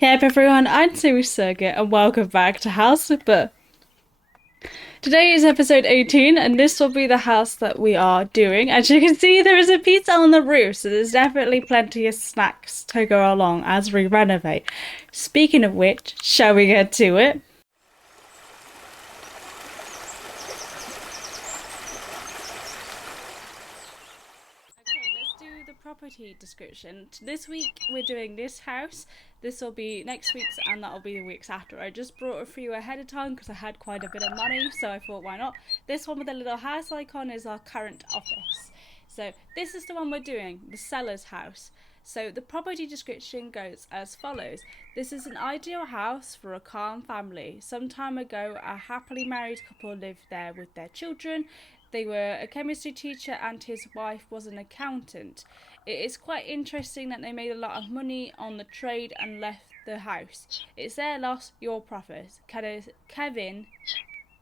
Hey up everyone, I'm Sue Circuit and welcome back to House of Boo. Today is episode 18 and this will be the house that we are doing. As you can see, there is a pizza on the roof, so there's definitely plenty of snacks to go along as we renovate. Speaking of which, shall we get to it? Property description. This week we're doing this house. This will be next week's and that'll be the weeks after. I just brought a few ahead of time because I had quite a bit of money, so I thought why not. This one with the little house icon is our current office. So this is the one we're doing, the seller's house. So the property description goes as follows. This is an ideal house for a calm family. Some time ago, a happily married couple lived there with their children. They were a chemistry teacher and his wife was an accountant. It is quite interesting that they made a lot of money on the trade and left the house. It's their loss, your profit. Kevin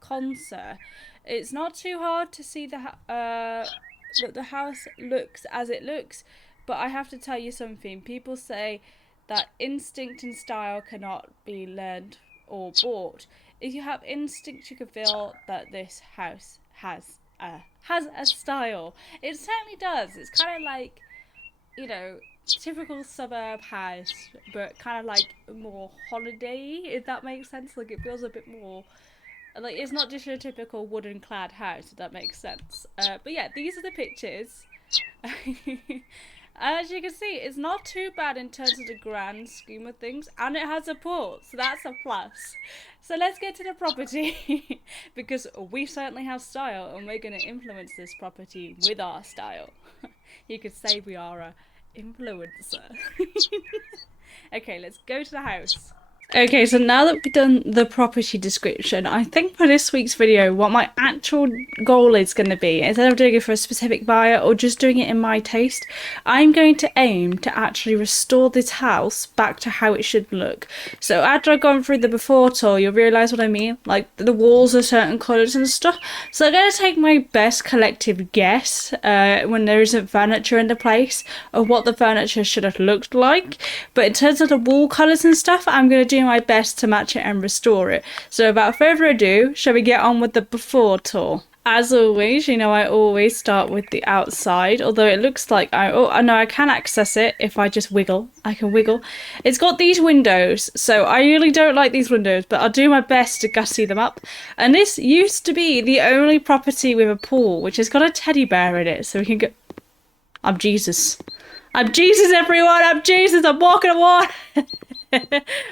Conser. It's not too hard to see that the house looks as it looks, but I have to tell you something. People say that instinct and style cannot be learned or bought. If you have instinct, you can feel that this house has a style. It certainly does. It's kind of like, you know, typical suburb house, but kind of like more holiday, if that makes sense. Like it feels a bit more like it's not just your typical wooden clad house, if that makes sense. But yeah, these are the pictures. As you can see, it's not too bad in terms of the grand scheme of things, and it has a pool, so that's a plus. So let's get to the property, because we certainly have style, and we're going to influence this property with our style. You could say we are a influencer. Okay, let's go to the house. Okay, so now that we've done the property description, I think for this week's video, what my actual goal is going to be, instead of doing it for a specific buyer or just doing it in my taste, I'm going to aim to actually restore this house back to how it should look. So after I've gone through the before tour, you'll realise what I mean, like the walls are certain colours and stuff. So I'm going to take my best collective guess when there isn't furniture in the place of what the furniture should have looked like. But in terms of the wall colours and stuff, I'm going to do my best to match it and restore it. So without further ado, shall we get on with the before tour? As always, you know, I always start with the outside, although it looks like I know I can access it if I just wiggle. I can wiggle. It's got these windows, so I really don't like these windows, but I'll do my best to gussy them up. And this used to be the only property with a pool, which has got a teddy bear in it, so we can go... I'm Jesus. I'm Jesus, everyone! I'm Jesus! I'm walking on water!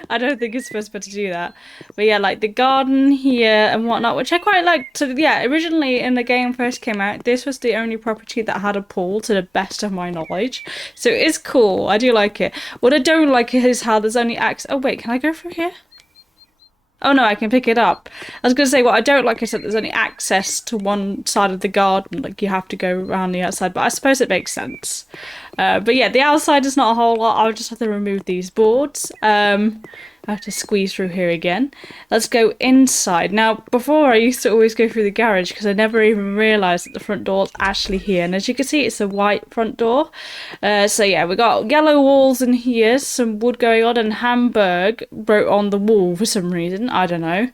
I don't think it's supposed to do that. But yeah, like the garden here and whatnot, which I quite liked. So yeah, originally in the game first came out, this was the only property that had a pool to the best of my knowledge. So it's cool. I do like it. What I don't like is how there's only access... Oh wait, can I go through here? Oh no, I can pick it up. I was going to say, what I don't like is that there's only access to one side of the garden. Like, you have to go around the outside, but I suppose it makes sense. But yeah, the outside is not a whole lot. I'll just have to remove these boards. I have to squeeze through here again. Let's go inside. Now, before I used to always go through the garage because I never even realised that the front door's actually here. And as you can see, it's a white front door. So yeah, we got yellow walls in here, some wood going on, and Hamburg wrote on the wall for some reason. I don't know.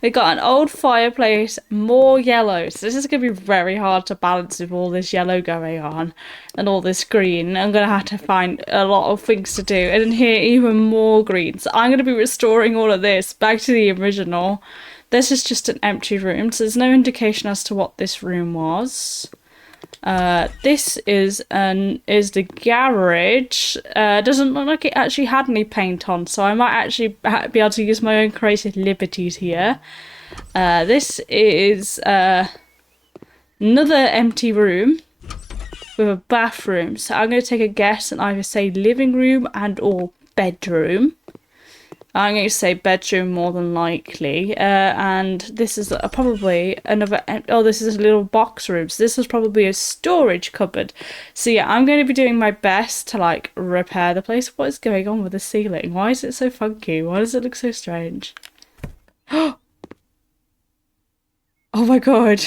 We got an old fireplace, more yellows. This is going to be very hard to balance with all this yellow going on and all this green. I'm going to have to find a lot of things to do. And in here, even more green. So I'm going to be restoring all of this back to the original. This is just an empty room, so there's no indication as to what this room was. This is the garage. Doesn't look like it actually had any paint on, so I might actually be able to use my own creative liberties here. This is another empty room with a bathroom, so I'm going to take a guess and either say living room and or bedroom. I'm going to say bedroom more than likely, and this is probably another, oh, this is a little box room, so this was probably a storage cupboard. So yeah, I'm going to be doing my best to like repair the place. What is going on with the ceiling? Why is it so funky? Why does it look so strange? Oh my god.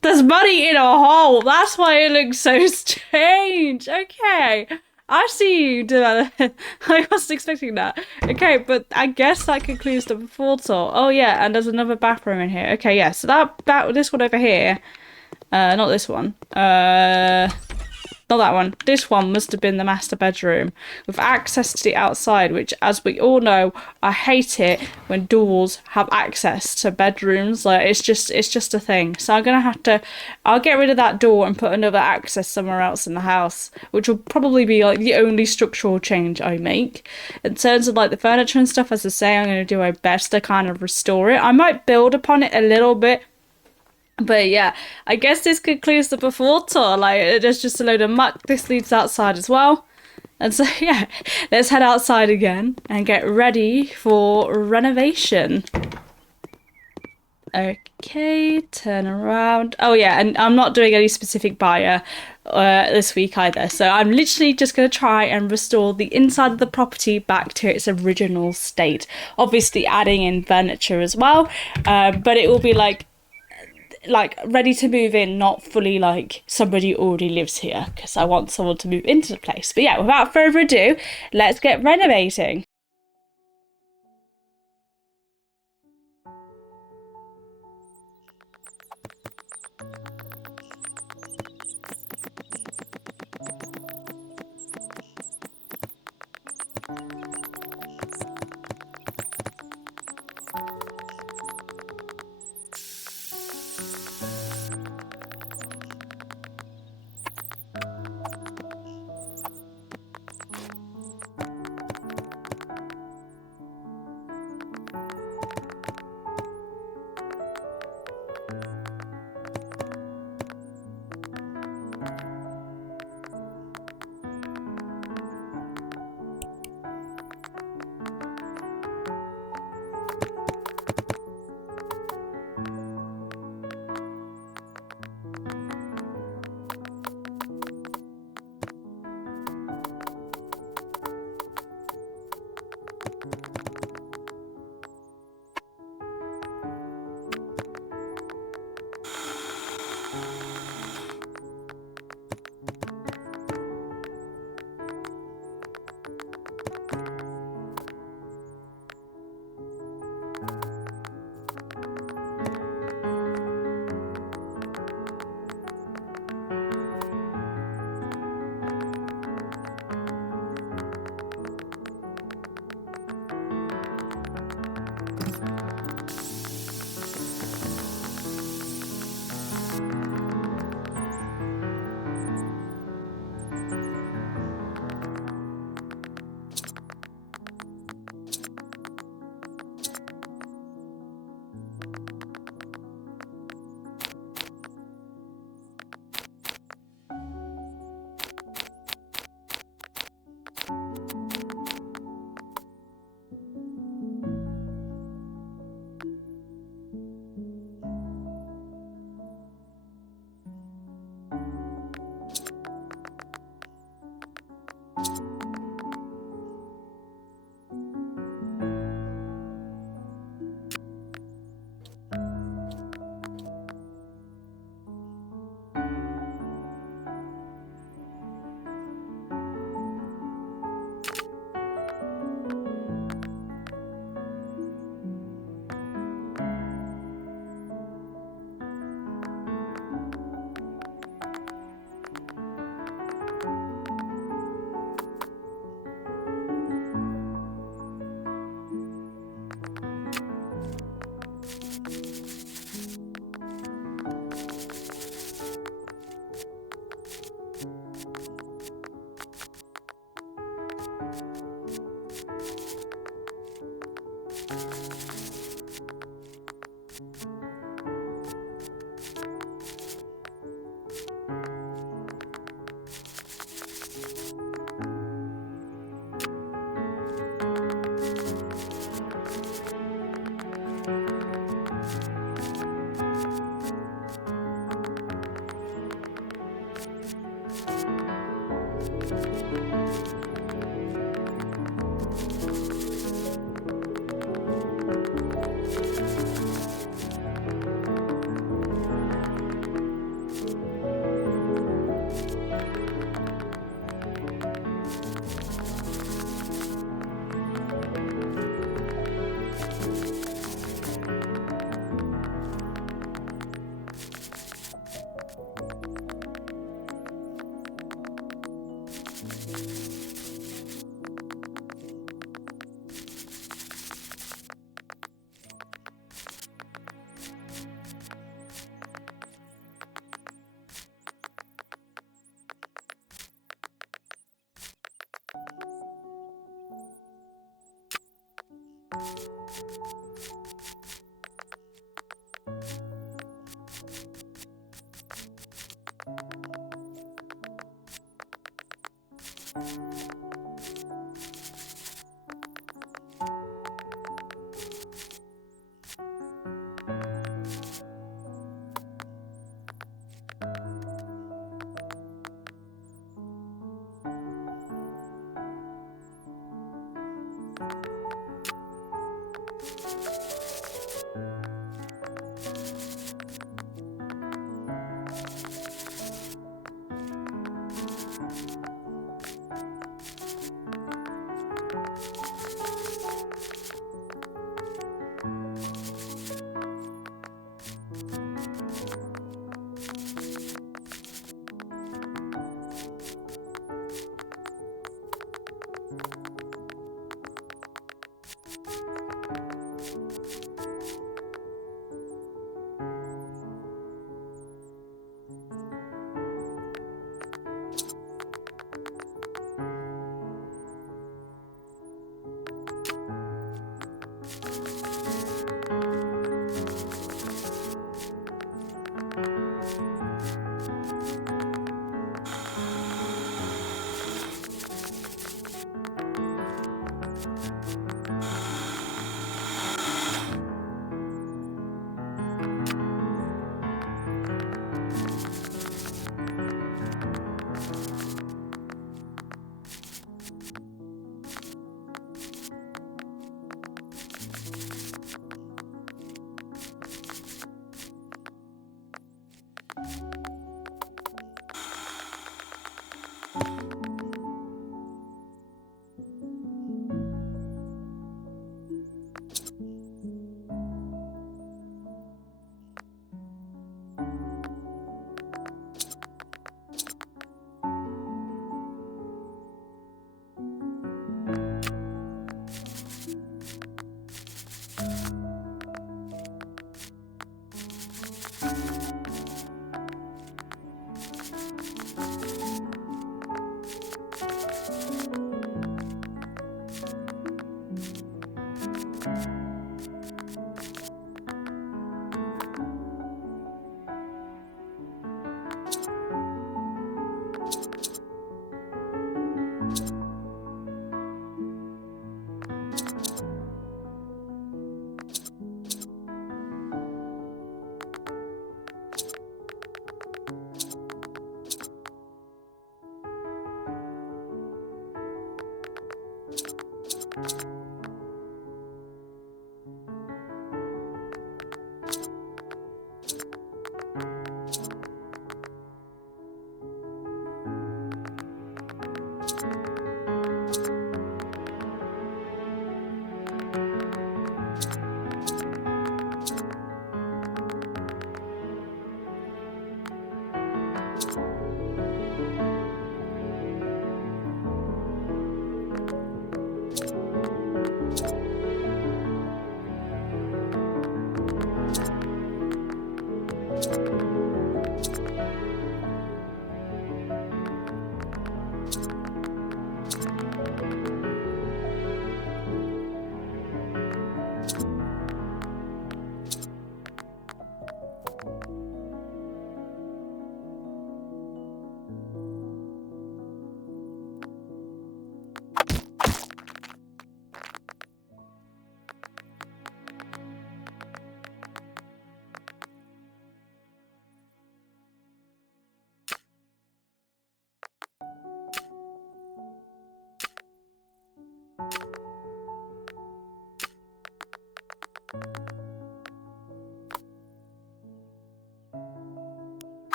There's money in a hole. That's why it looks so strange. Okay. I see you do that. I wasn't expecting that. Okay, but I guess that concludes the portal. Oh yeah, and there's another bathroom in here. Okay, yeah, so this one over here. Not this one. Not that one. This one must have been the master bedroom with access to the outside, which, as we all know, I hate it when doors have access to bedrooms. Like, it's just a thing. So I'll get rid of that door and put another access somewhere else in the house, which will probably be like the only structural change I make. In terms of like the furniture and stuff, as I say, I'm going to do my best to kind of restore it. I might build upon it a little bit. But yeah, I guess this concludes the before tour. Like, there's just a load of muck. This leads outside as well. And so, yeah, let's head outside again and get ready for renovation. Okay, turn around. Oh yeah, and I'm not doing any specific buyer this week either. So I'm literally just going to try and restore the inside of the property back to its original state. Obviously adding in furniture as well. But it will be like ready to move in, not fully like somebody already lives here, because I want someone to move into the place. But yeah, without further ado, let's get renovating.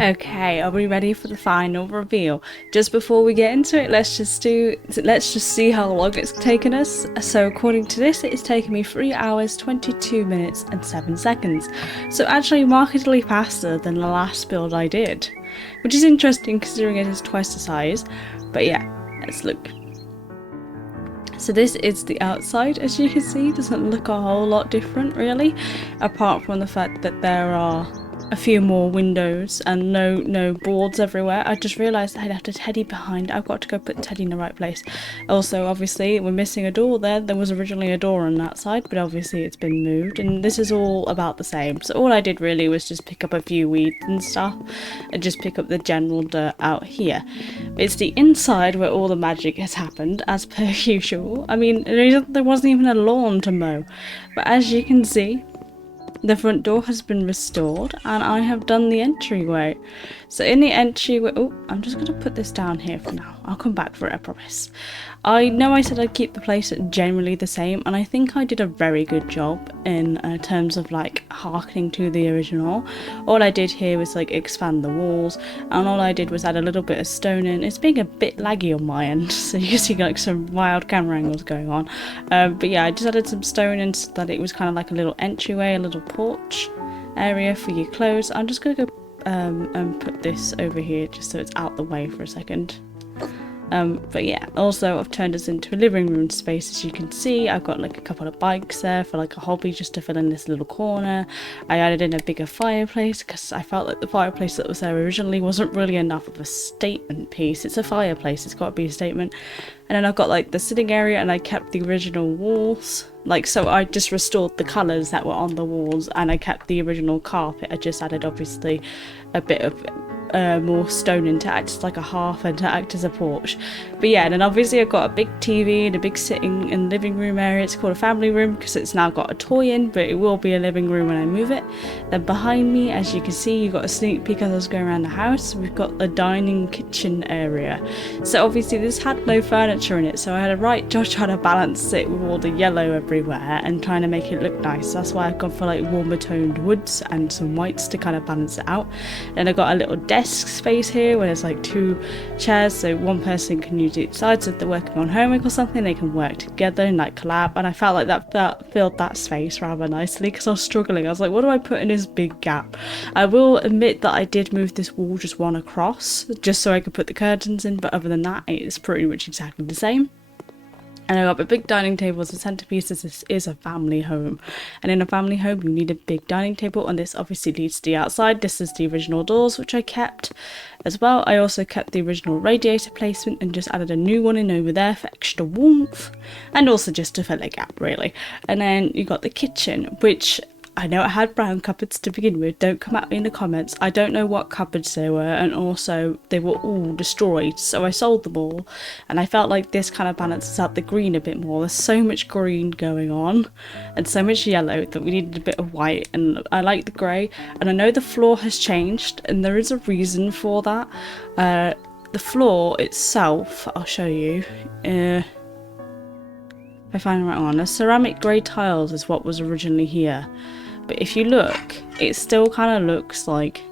Okay, are we ready for the final reveal? Just before we get into it, let's just see how long it's taken us. So according to this, it has taken me 3 hours, 22 minutes and 7 seconds. So actually markedly faster than the last build I did, which is interesting considering it is twice the size. But yeah, let's look. So this is the outside, as you can see. Doesn't look a whole lot different really, apart from the fact that there are a few more windows and no boards everywhere. I just realised I'd have to Teddy behind. I've got to go put Teddy in the right place. Also, obviously, we're missing a door there. There was originally a door on that side, but obviously it's been moved, and this is all about the same. So all I did really was just pick up a few weeds and stuff, and just pick up the general dirt out here. It's the inside where all the magic has happened, as per usual. I mean, there wasn't even a lawn to mow, but as you can see, the front door has been restored and I have done the entryway. So in the entryway, oh, I'm just going to put this down here for now. I'll come back for it, I promise. I know I said I'd keep the place generally the same, and I think I did a very good job in terms of like harkening to the original. All I did here was like expand the walls, and all I did was add a little bit of stone in. It's being a bit laggy on my end, so you see like some wild camera angles going on. But yeah, I just added some stone in so that it was kind of like a little entryway, a little porch area for your clothes. I'm just going to go and put this over here just so it's out the way for a second. But yeah, also I've turned this into a living room space. As you can see, I've got like a couple of bikes there for like a hobby just to fill in this little corner. I added in a bigger fireplace because I felt like the fireplace that was there originally wasn't really enough of a statement piece. It's a fireplace, it's got to be a statement. And then I've got like the sitting area, and I kept the original walls. Like, so I just restored the colours that were on the walls, and I kept the original carpet. I just added obviously a bit of more stone in to act as like a half and to act as a porch. But yeah, and then obviously I've got a big TV and a big sitting and living room area. It's called a family room because it's now got a toy in, but it will be a living room when I move it. Then behind me, as you can see, you've got a sneak peek as I was going around the house. We've got a dining kitchen area. So obviously this had no furniture in it, so I had a right job trying to balance it with all the yellow everywhere and trying to make it look nice. That's why I've gone for like warmer toned woods and some whites to kind of balance it out. Then I've got a little desk space here where there's like 2 chairs, so one person can use each side, so if they're working on homework or something they can work together and like collab. And I felt like that filled that space rather nicely because I was struggling. I was like, what do I put in this big gap? I will admit that I did move this wall just one across just so I could put the curtains in, but other than that it's pretty much exactly the same. And I've got a big dining table as a centerpiece. This is a family home, and in a family home you need a big dining table, and this obviously leads to the outside. This is the original doors, which I kept as well. I also kept the original radiator placement and just added a new one in over there for extra warmth, and also just to fill a gap really. And then you got the kitchen, which I know it had brown cupboards to begin with. Don't come at me in the comments. I don't know what cupboards they were, and also they were all destroyed, so I sold them all. And I felt like this kind of balances out the green a bit more. There's so much green going on and so much yellow that we needed a bit of white, and I like the grey. And I know the floor has changed, and there is a reason for that. The floor itself, I'll show you. If I find the right one, the ceramic grey tiles is what was originally here. But if you look, it still kind of looks like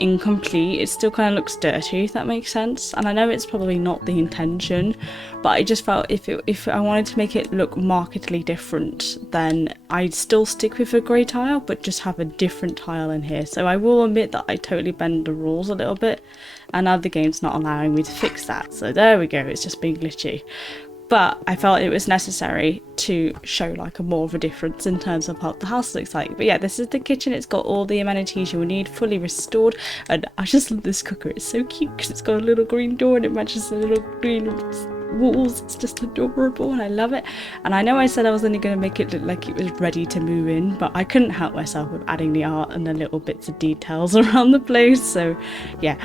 incomplete. It still kind of looks dirty, if that makes sense. And I know it's probably not the intention, but I just felt if I wanted to make it look markedly different, then I'd still stick with a grey tile, but just have a different tile in here. So I will admit that I totally bend the rules a little bit, and now the game's not allowing me to fix that. So there we go, it's just being glitchy. But I felt it was necessary to show like a more of a difference in terms of what the house looks like. But yeah, this is the kitchen. It's got all the amenities you will need, fully restored. And I just love this cooker. It's so cute because it's got a little green door and it matches the little green walls. It's just adorable and I love it. And I know I said I was only going to make it look like it was ready to move in, but I couldn't help myself with adding the art and the little bits of details around the place. So yeah.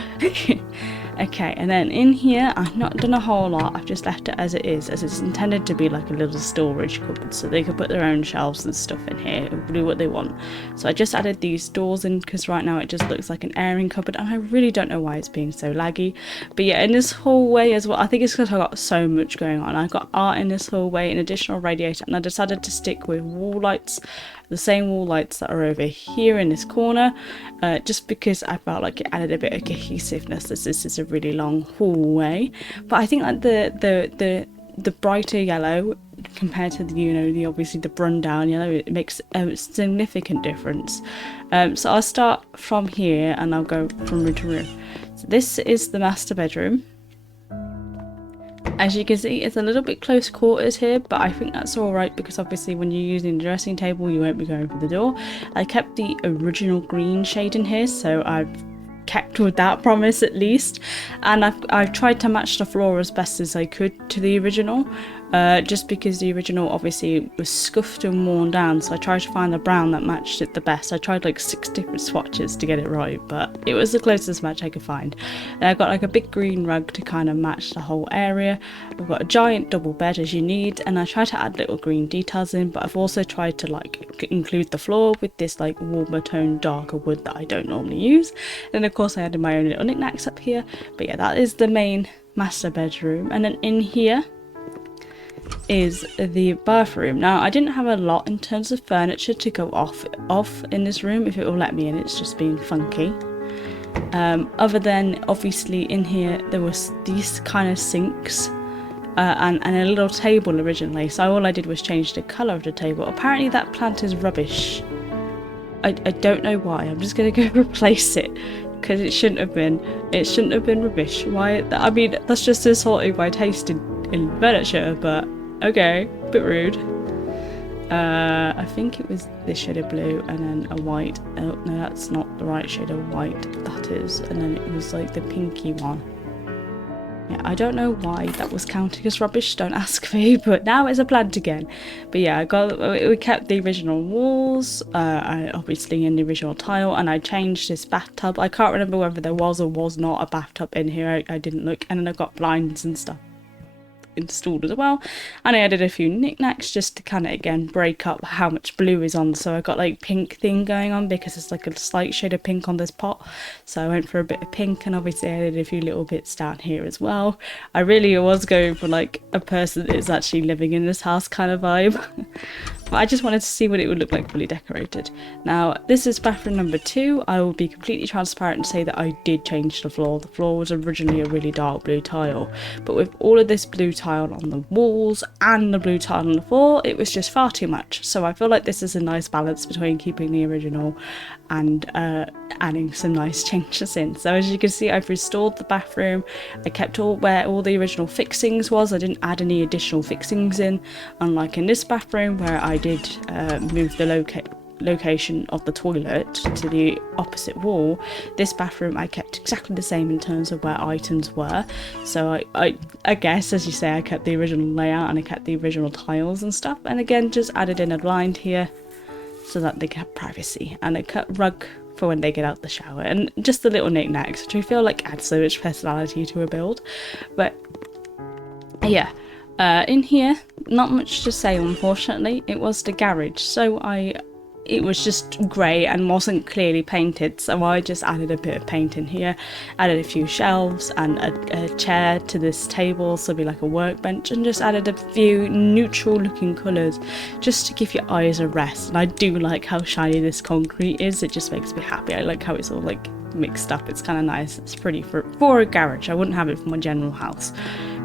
Okay, and then in here I've not done a whole lot. I've just left it as it is, as it's intended to be like a little storage cupboard, so they could put their own shelves and stuff in here and do what they want. So I just added these doors in because right now it just looks like an airing cupboard, and I really don't know why it's being so laggy. But yeah, in this hallway as well, I think it's because I've got so much going on. I've got art in this hallway, an additional radiator, and I decided to stick with wall lights the same wall lights that are over here in this corner, just because I felt like it added a bit of cohesiveness as this is a really long hallway. But I think like the brighter yellow compared to the obviously the rundown yellow, it makes a significant difference. So I'll start from here and I'll go from room to room. So this is the master bedroom. As you can see, it's a little bit close quarters here, but I think that's alright because obviously when you're using the dressing table you won't be going for the door. I kept the original green shade in here, so I've kept with that promise at least, and I've tried to match the floor as best as I could to the original, just because the original obviously was scuffed and worn down, so I tried to find the brown that matched it the best. I tried like 6 different swatches to get it right, but it was the closest match I could find. And I got like a big green rug to kind of match the whole area. I've got a giant double bed as you need, and I tried to add little green details in, but I've also tried to like include the floor with this like warmer toned darker wood that I don't normally use. And of course I added my own little knickknacks up here. But yeah, that is the main master bedroom, and then in here is the bathroom. Now I didn't have a lot in terms of furniture to go off in this room, if it will let me in. It's just being funky. Other than obviously in here there was these kind of sinks and a little table originally, so all I did was change the colour of the table. Apparently that plant is rubbish. I don't know why. I'm just gonna go replace it because it shouldn't have been rubbish. Why? I mean, that's just assaulting my taste in furniture, but okay, bit rude. I think it was this shade of blue and then a white. Oh no, that's not the right shade of white, that is. And then it was like the pinky one. Yeah, I don't know why that was counting as rubbish, don't ask me, but now it's a plant again. But yeah, we kept the original walls, obviously in the original tile, and I changed this bathtub. I can't remember whether there was or was not a bathtub in here, I didn't look, and then I got blinds and stuff installed as well, and I added a few knickknacks just to kind of again break up how much blue is on. So I got like pink thing going on because it's like a slight shade of pink on this pot, so I went for a bit of pink, and obviously I added a few little bits down here as well. I really was going for like a person that is actually living in this house kind of vibe. But I just wanted to see what it would look like fully decorated. Now this is bathroom number 2. I will be completely transparent and say that I did change the floor. The floor was originally a really dark blue tile, but with all of this blue tile on the walls and the blue tile on the floor, it was just far too much. So I feel like this is a nice balance between keeping the original and adding some nice changes in. So as you can see, I've restored the bathroom. I kept where all the original fixings was. I didn't add any additional fixings in, unlike in this bathroom where I did move the location of the toilet to the opposite wall. This bathroom I kept exactly the same in terms of where items were. So I guess, as you say, I kept the original layout and I kept the original tiles and stuff, and again just added in a blind here so that they have privacy, and a cut rug for when they get out the shower, and just the little knickknacks, which I feel like adds so much personality to a build. But yeah, in here not much to say, unfortunately. It was the garage, so it was just grey and wasn't clearly painted, so I just added a bit of paint in here, added a few shelves and a chair to this table, so it'd be like a workbench, and just added a few neutral looking colours just to give your eyes a rest. And I do like how shiny this concrete is, it just makes me happy. I like how it's all like mixed up, it's kind of nice, it's pretty for a garage. I wouldn't have it for my general house.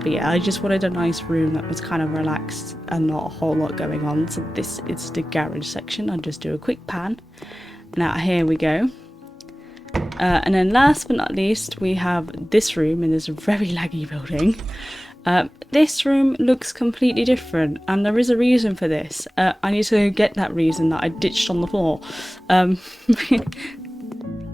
But yeah, I just wanted a nice room that was kind of relaxed and not a whole lot going on. So this is the garage section. I'll just do a quick pan. Now here we go. And then last but not least, we have this room in this very laggy building. This room looks completely different, and there is a reason for this. I need to get that reason that I ditched on the floor.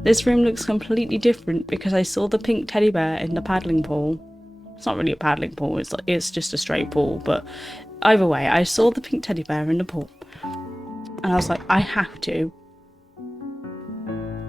This room looks completely different because I saw the pink teddy bear in the paddling pool. It's not really a paddling pool, it's just a straight pool, but either way, I saw the pink teddy bear in the pool, and I was like, I have to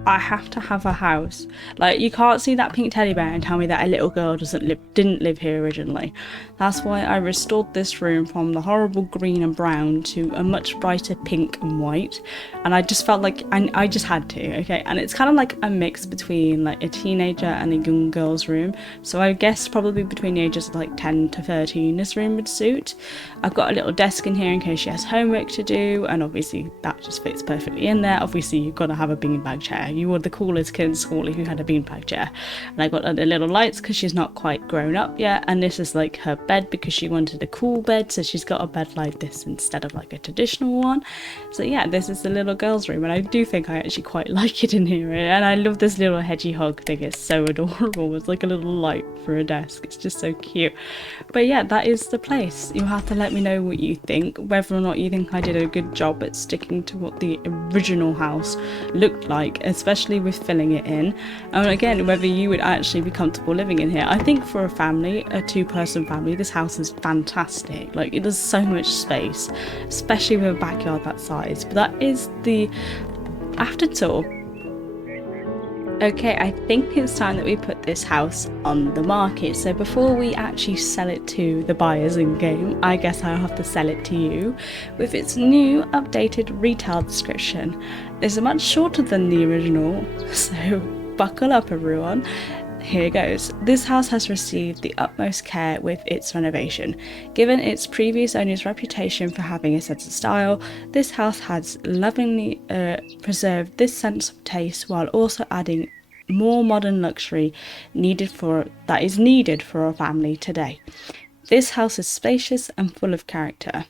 I have to have a house. Like, you can't see that pink teddy bear and tell me that a little girl didn't live here originally. That's why I restored this room from the horrible green and brown to a much brighter pink and white. And I just felt like I just had to, okay? And it's kind of like a mix between like a teenager and a young girl's room. So I guess probably between the ages of like 10 to 13 this room would suit. I've got a little desk in here in case she has homework to do, and obviously that just fits perfectly in there. Obviously you've got to have a beanbag chair. You were the coolest kid in school if you had a beanbag chair. And I got the little lights because she's not quite grown up yet, and this is like her bed because she wanted a cool bed, so she's got a bed like this instead of like a traditional one. So yeah, this is the little girl's room, and I do think I actually quite like it in here, and I love this little hedgehog thing. It's so adorable. It's like a little light for a desk. It's just so cute. But yeah, that is the place. You'll have to let me know what you think, whether or not you think I did a good job at sticking to what the original house looked like, especially with filling it in, and again whether you would actually be comfortable living in here. I think for a family, a 2-person family, this house is fantastic. Like, it has so much space, especially with a backyard that size. But that is the after tour. Okay, I think it's time that we put this house on the market. So before we actually sell it to the buyers in game, I guess I'll have to sell it to you with its new updated retail description. It's much shorter than the original, so buckle up everyone. Here goes. This house has received the utmost care with its renovation. Given its previous owner's reputation for having a sense of style, this house has lovingly preserved this sense of taste while also adding more modern luxury that is needed for a family today. This house is spacious and full of character.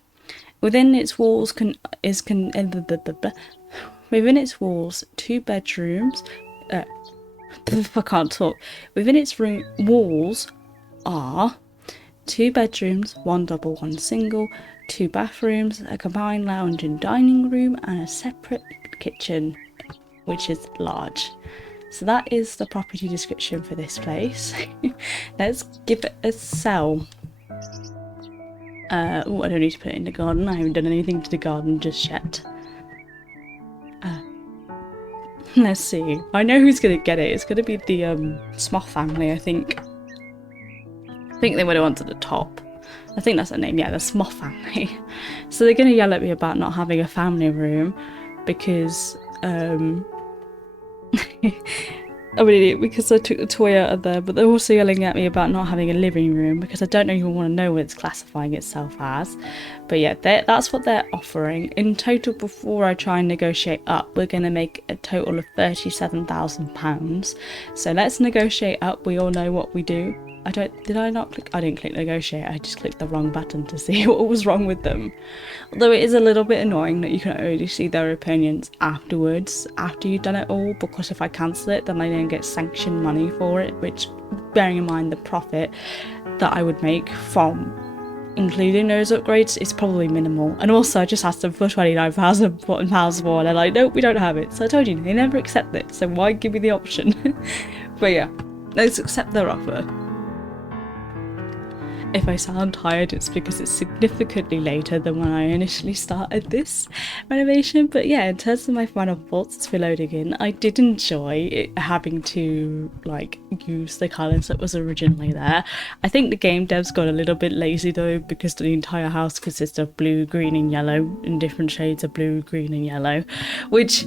Within its walls, 2 bedrooms. I can't talk. Within its walls are 2 bedrooms, 1 double, 1 single, 2 bathrooms, a combined lounge and dining room, and a separate kitchen, which is large. So that is the property description for this place. Let's give it a sell. I don't need to put it in the garden. I haven't done anything to the garden just yet. Let's see. I know who's gonna get it. It's gonna be the Sloth family, I think. I think they would have wanted the top. I think that's their name. Yeah, the Sloth family. So they're gonna yell at me about not having a family room because I'm an idiot because I took the toy out of there, but they're also yelling at me about not having a living room because I don't even want to know what it's classifying itself as. But yeah, that's what they're offering. In total, before I try and negotiate up, we're going to make a total of £37,000. So let's negotiate up. We all know what we do. I didn't click negotiate, I just clicked the wrong button to see what was wrong with them. Although it is a little bit annoying that you can only see their opinions afterwards, after you've done it all, because if I cancel it then I don't get sanctioned money for it, which, bearing in mind the profit that I would make from including those upgrades, is probably minimal. And also I just asked them for £29,000 more and they're like, nope, we don't have it. So I told you, they never accept it, so why give me the option? But yeah, let's accept their offer. If I sound tired, it's because it's significantly later than when I initially started this renovation. But yeah, in terms of my final thoughts, it's reloading in. I did enjoy it, having to like use the colours that was originally there. I think the game devs got a little bit lazy though, because the entire house consists of blue, green and yellow, in different shades of blue, green and yellow, which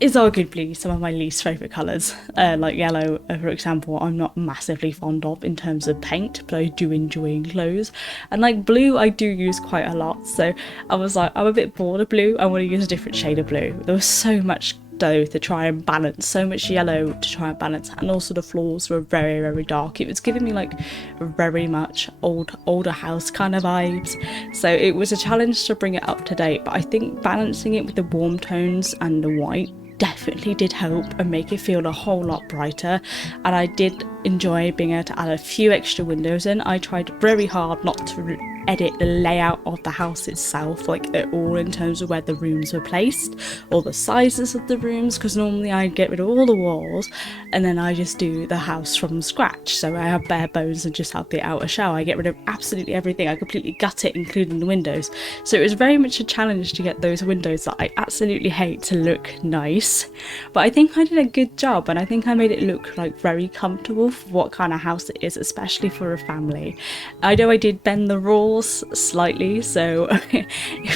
is arguably some of my least favourite colours. Like yellow, for example, I'm not massively fond of in terms of paint, but I do enjoy enclose. And like blue, I do use quite a lot, so I was like, I'm a bit bored of blue, I want to use a different shade of blue. There was so much though to try and balance, so much yellow to try and balance, and also the floors were very, very dark. It was giving me like very much older house kind of vibes, so it was a challenge to bring it up to date. But I think balancing it with the warm tones and the white definitely did help and make it feel a whole lot brighter. And I did enjoy being able to add a few extra windows in. I tried very hard not to edit the layout of the house itself, like at all, in terms of where the rooms were placed or the sizes of the rooms, because normally I get rid of all the walls and then I just do the house from scratch. So I have bare bones and just have the outer shell. I get rid of absolutely everything. I completely gut it, including the windows. So it was very much a challenge to get those windows that I absolutely hate to look nice, but I think I did a good job, and I think I made it look like very comfortable for what kind of house it is, especially for a family. I know I did bend the rules slightly, so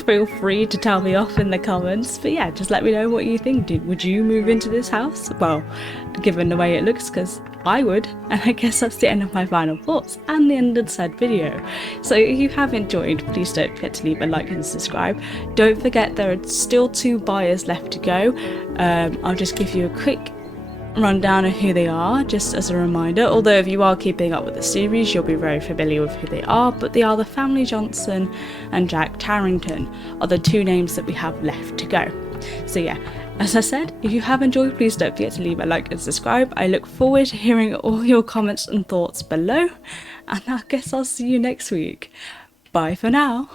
feel free to tell me off in the comments, but yeah, just let me know what you think. Would you move into this house? Well, given the way it looks, because I would. And I guess that's the end of my final thoughts and the end of said video. So if you have enjoyed, please don't forget to leave a like and subscribe. Don't forget there are still 2 buyers left to go. I'll just give you a quick rundown of who they are, just as a reminder. Although if you are keeping up with the series, you'll be very familiar with who they are, but they are the family Johnson and Jack Tarrington are the 2 names that we have left to go. So yeah, as I said, if you have enjoyed, please don't forget to leave a like and subscribe. I look forward to hearing all your comments and thoughts below, and I guess I'll see you next week. Bye for now.